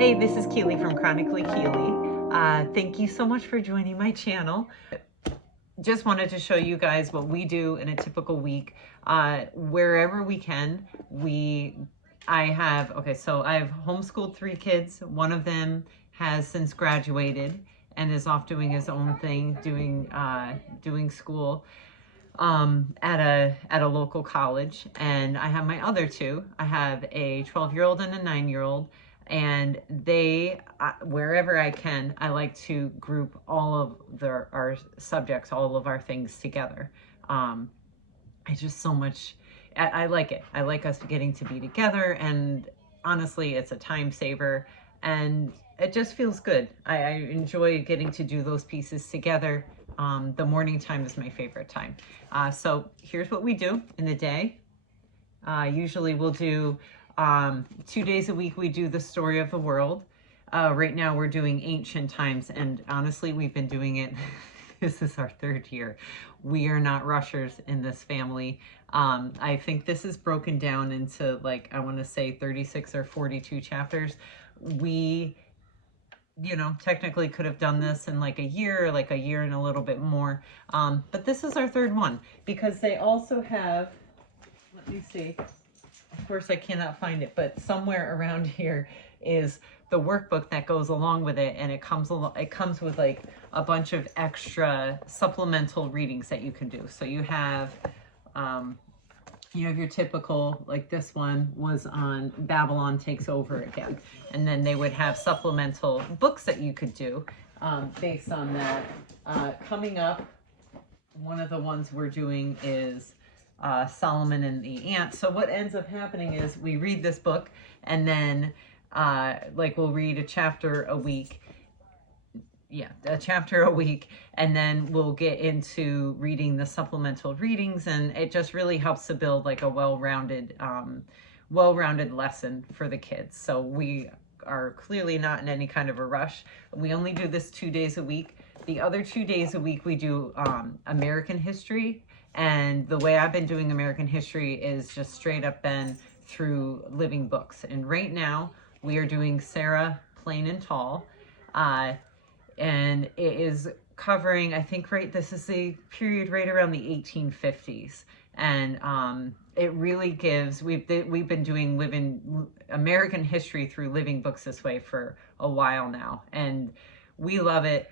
Hey, this is Keely from Chronically Keely. Thank you so much for joining my channel. Just wanted to show you guys what we do in a typical week. Wherever we can, I have homeschooled 3 kids. One of them has since graduated and is off doing his own thing, doing school at a local college. And I have my other 2. I have a 12-year-old and a 9-year-old. And wherever I can, I like to group all of our subjects, all of our things together. It's just so much, I like it. I like us getting to be together, and honestly, it's a time saver, and it just feels good. I enjoy getting to do those pieces together. The morning time is my favorite time. So here's what we do in the day. Usually we'll do 2 days a week. We do the story of the world. Right now we're doing ancient times, and honestly, we've been doing it. This is our 3rd year. We are not rushers in this family. I think this is broken down into, like, I want to say 36 or 42 chapters. We, technically could have done this in like a year and a little bit more. But this is our 3rd one, because they also have, let me see. Of course, I cannot find it, but somewhere around here is the workbook that goes along with it, and it comes with like a bunch of extra supplemental readings that you can do. So you have your typical, like this one was on Babylon Takes Over Again, and then they would have supplemental books that you could do based on that. Coming up, one of the ones we're doing is Solomon and the Ant. So what ends up happening is we read this book, and then we'll read a chapter a week. A chapter a week, and then we'll get into reading the supplemental readings, and it just really helps to build like a well-rounded lesson for the kids. So we are clearly not in any kind of a rush. We only do this 2 days a week. The other 2 days a week we do American history. And the way I've been doing American history is just straight up been through living books. And right now we are doing Sara, Plain and Tall. And it is covering, I think, this is the period right around the 1850s. And it really gives, we've been doing American history through living books this way for a while now. And we love it.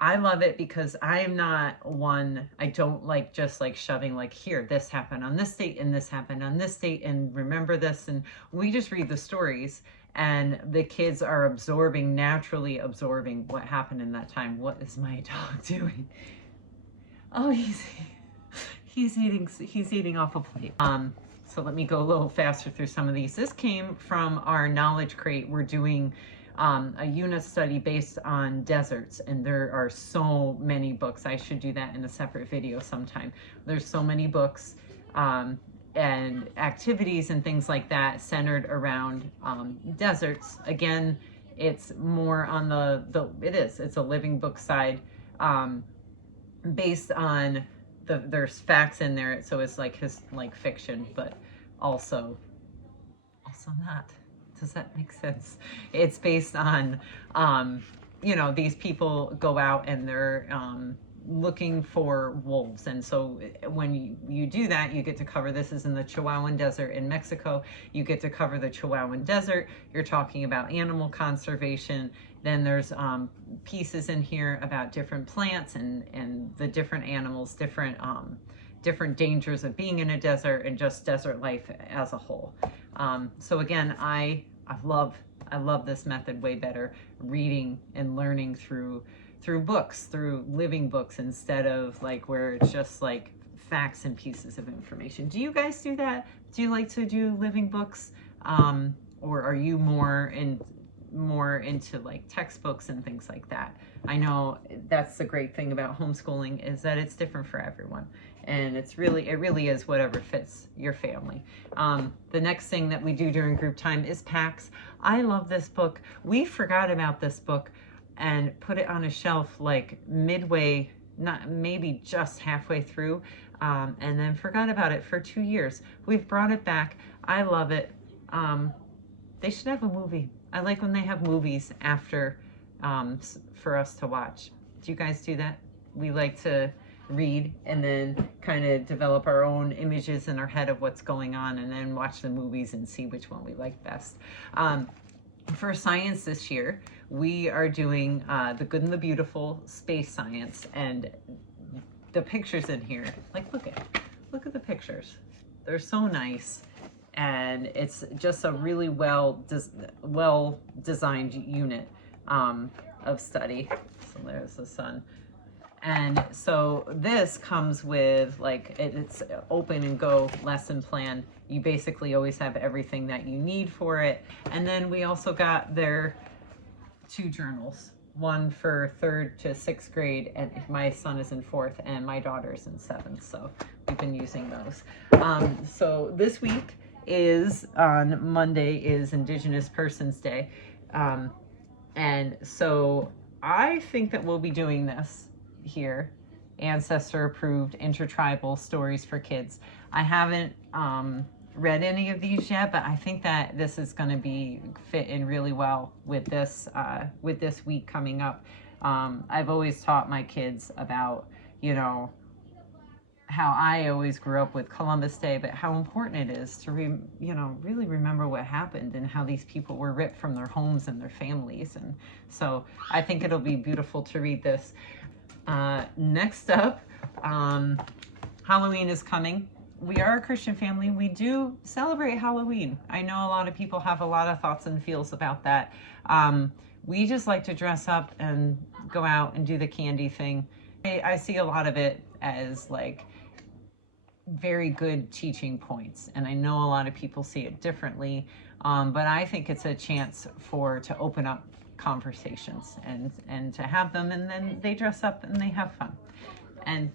I love it because I am not one, I don't like just like shoving like, here, this happened on this date and this happened on this date and remember this. And we just read the stories, and the kids are naturally absorbing what happened in that time. What is my dog doing? Oh, he's eating off a plate. So let me go a little faster through some of these. This came from our knowledge crate. We're doing a unit study based on deserts, and there are so many books. I should do that in a separate video sometime. There's so many books and activities and things like that centered around deserts. Again, it's more on it's a living book side based on there's facts in there, so it's like fiction, but also not. Does that make sense? It's based on, these people go out and they're looking for wolves. And so when you do that, you get to cover, this is in the Chihuahuan Desert in Mexico. You get to cover the Chihuahuan Desert. You're talking about animal conservation. Then there's pieces in here about different plants and the different animals, different dangers of being in a desert and just desert life as a whole. So again, I love this method way better, reading and learning through books, through living books, instead of like where it's just like facts and pieces of information. Do you guys do that? Do you like to do living books? Or are you more into like textbooks and things like that? I know that's the great thing about homeschooling, is that it's different for everyone, and it really is whatever fits your family. The next thing that we do during group time is packs. I love this book. We forgot about this book and put it on a shelf like midway, not maybe just halfway through, and then forgot about it for 2 years. We've brought it back. I love it. They should have a movie. I like when they have movies after for us to watch. Do you guys do that? We like to read and then kind of develop our own images in our head of what's going on, and then watch the movies and see which one we like best. For science this year, we are doing The Good and the Beautiful, space science, and the pictures in here, like look at the pictures. They're so nice, and it's just a really well designed unit of study. So there's the sun. And so this comes with, like, it's open and go lesson plan. You basically always have everything that you need for it. And then we also got their 2 journals, one for 3rd to 6th grade, and my son is in 4th and my daughter's in 7th. So we've been using those. So this week is, on Monday is Indigenous Persons Day. And so I think that we'll be doing this here, Ancestor approved Intertribal stories for kids. I haven't read any of these yet, but I think that this is going to be fit in really well with this week coming up. I've always taught my kids about, you know, how I always grew up with Columbus Day, but how important it is to really remember what happened and how these people were ripped from their homes and their families. And so I think it'll be beautiful to read this. Next up, Halloween is coming. We are a Christian family. We do celebrate Halloween. I know a lot of people have a lot of thoughts and feels about that. We just like to dress up and go out and do the candy thing. I see a lot of it as like very good teaching points, and I know a lot of people see it differently, but I think it's a chance to open up conversations and to have them, and then they dress up and they have fun and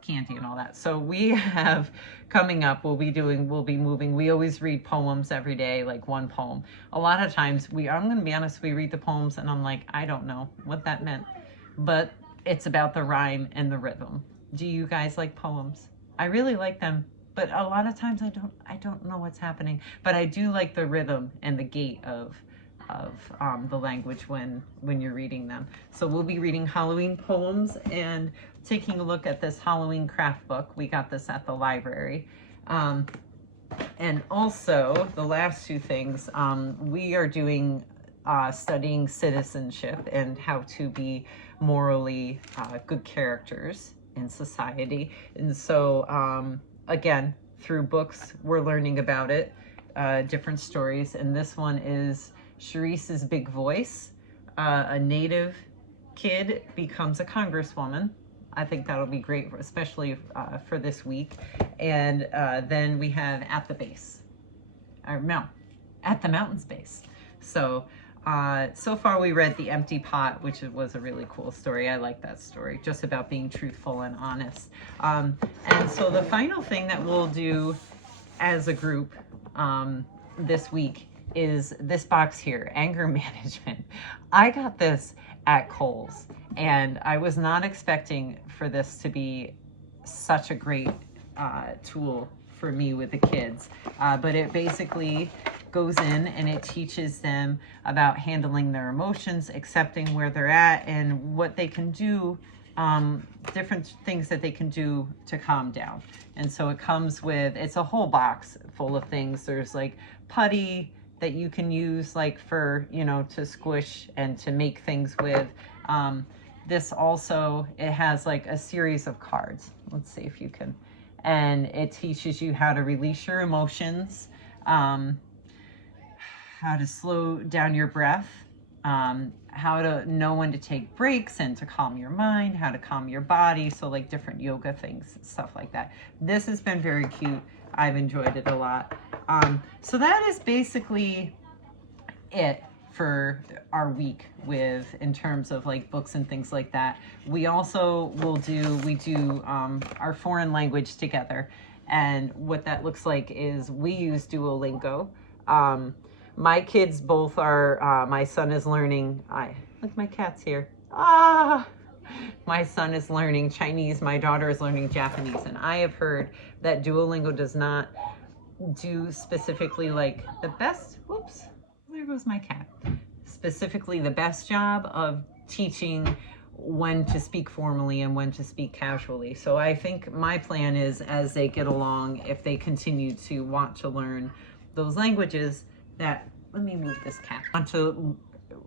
candy and all that. So we have coming up, we'll be moving. We always read poems every day, like one poem. A lot of times I'm going to be honest, we read the poems and I'm like, I don't know what that meant, but it's about the rhyme and the rhythm. Do you guys like poems? I really like them, but a lot of times I don't know what's happening, but I do like the rhythm and the gait of the language when you're reading them. So we'll be reading Halloween poems and taking a look at this Halloween craft book. We got this at the library. And also the last 2 things, we are doing studying citizenship and how to be morally good characters in society. And so again, through books, we're learning about it, different stories. And this one is Sharice's Big Voice. A Native kid becomes a Congresswoman. I think that'll be great, especially for this week. And then we have At the Base, or no, At the Mountain's Base. So so far we read The Empty Pot, which was a really cool story. I like that story, just about being truthful and honest. And so the final thing that we'll do as a group this week is this box here, anger management. I got this at Kohl's, and I was not expecting for this to be such a great tool for me with the kids, but it basically goes in and it teaches them about handling their emotions, accepting where they're at, and what they can do, different things that they can do to calm down. And so it comes with, it's a whole box full of things. There's like putty that you can use like for, to squish and to make things with. This also, it has like a series of cards. Let's see if you can. And it teaches you how to release your emotions, how to slow down your breath, how to know when to take breaks and to calm your mind, how to calm your body. So like different yoga things, stuff like that. This has been very cute. I've enjoyed it a lot. So that is basically it for our week in terms of like books and things like that. We also we do our foreign language together. And what that looks like is we use Duolingo. My kids both are, my son is learning, look, my cat's here. My son is learning Chinese, my daughter is learning Japanese, and I have heard that Duolingo does not do specifically like the best, there goes my cat. Specifically the best job of teaching when to speak formally and when to speak casually. So I think my plan is, as they get along, if they continue to want to learn those languages, that, let me move this cat,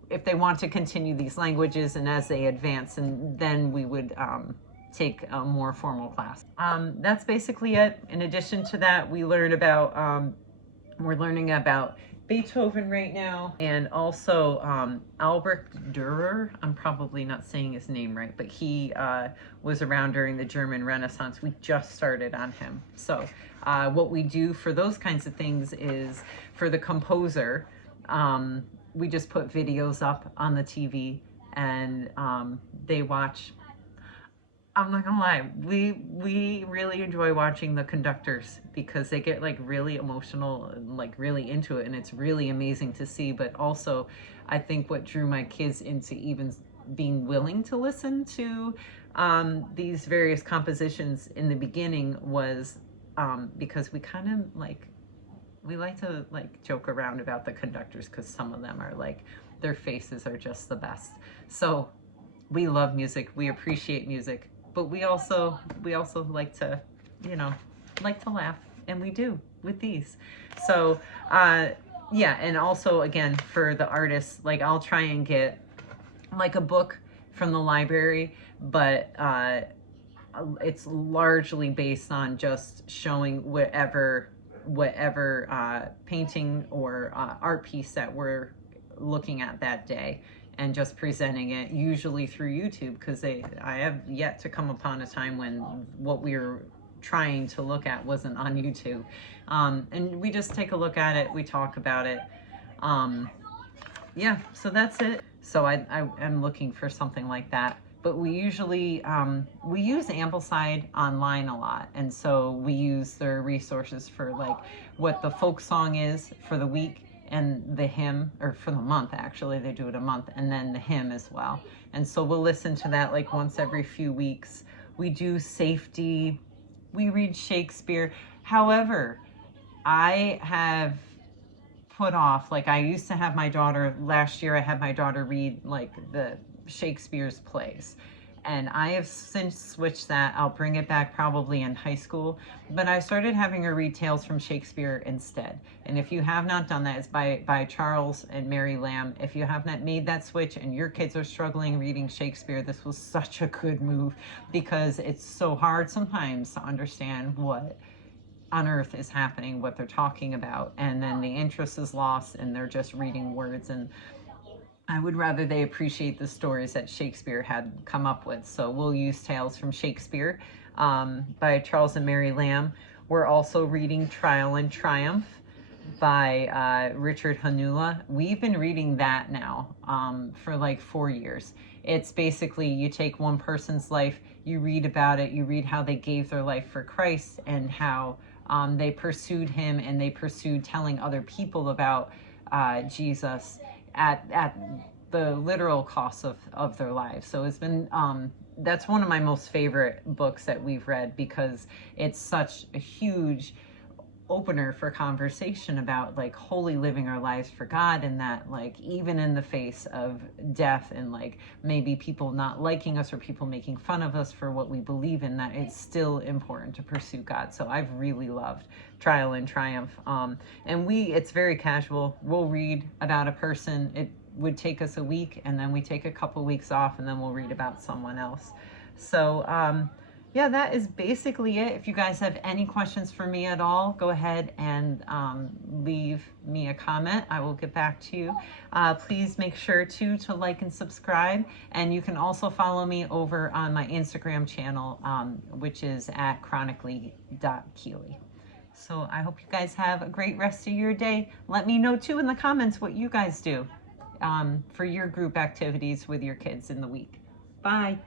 if they want to continue these languages, and as they advance, and then we would take a more formal class. That's basically it. In addition to that, we learn about, we're learning about Beethoven right now, and also Albrecht Dürer. I'm probably not saying his name right, but he was around during the German Renaissance. We just started on him. So what we do for those kinds of things is, for the composer, we just put videos up on the TV, and they watch. I'm not gonna lie, we really enjoy watching the conductors, because they get like really emotional and like really into it, and it's really amazing to see. But also, I think what drew my kids into even being willing to listen to these various compositions in the beginning was because we kind of like, we like to like joke around about the conductors, because some of them are like, their faces are just the best. So we love music, we appreciate music, but we also like to, you know, like to laugh, and we do with these. So yeah, and also again, for the artists, like I'll try and get like a book from the library, but it's largely based on just showing whatever painting or art piece that we're looking at that day, and just presenting it, usually through YouTube, because I have yet to come upon a time when what we were trying to look at wasn't on YouTube. And we just take a look at it, we talk about it. Yeah, so that's it. So I am looking for something like that. But we usually, we use Ambleside online a lot. And so we use their resources for like what the folk song is for the week, and the hymn, or for the month actually, they do it a month, and then the hymn as well. And so we'll listen to that like once every few weeks. We do safety, we read Shakespeare. However, I have put off, like I used to have my daughter, last year I had my daughter read like the Shakespeare's plays, and I have since switched that. I'll bring it back probably in high school, but I started having her read tales from Shakespeare instead. And if you have not done that, it's by Charles and Mary Lamb. If you have not made that switch and your kids are struggling reading Shakespeare, this was such a good move, because it's so hard sometimes to understand what on earth is happening, what they're talking about, and then the interest is lost and they're just reading words. And I would rather they appreciate the stories that Shakespeare had come up with. So we'll use Tales from Shakespeare by Charles and Mary Lamb. We're also reading Trial and Triumph by Richard Hanula. We've been reading that now for like 4 years. It's basically, you take one person's life, you read about it, you read how they gave their life for Christ, and how they pursued him, and they pursued telling other people about Jesus at the literal cost of their lives. So it's been, that's one of my most favorite books that we've read, because it's such a huge opener for conversation about like wholly living our lives for God, and that like even in the face of death and like maybe people not liking us or people making fun of us for what we believe in, that it's still important to pursue God. So I've really loved Trial and Triumph. And it's very casual. We'll read about a person. It would take us a week, and then we take a couple weeks off, and then we'll read about someone else. So yeah, that is basically it. If you guys have any questions for me at all, go ahead and leave me a comment. I will get back to you. Please make sure to like and subscribe. And you can also follow me over on my Instagram channel, which is at chronically.keely. So I hope you guys have a great rest of your day. Let me know too in the comments what you guys do for your group activities with your kids in the week. Bye.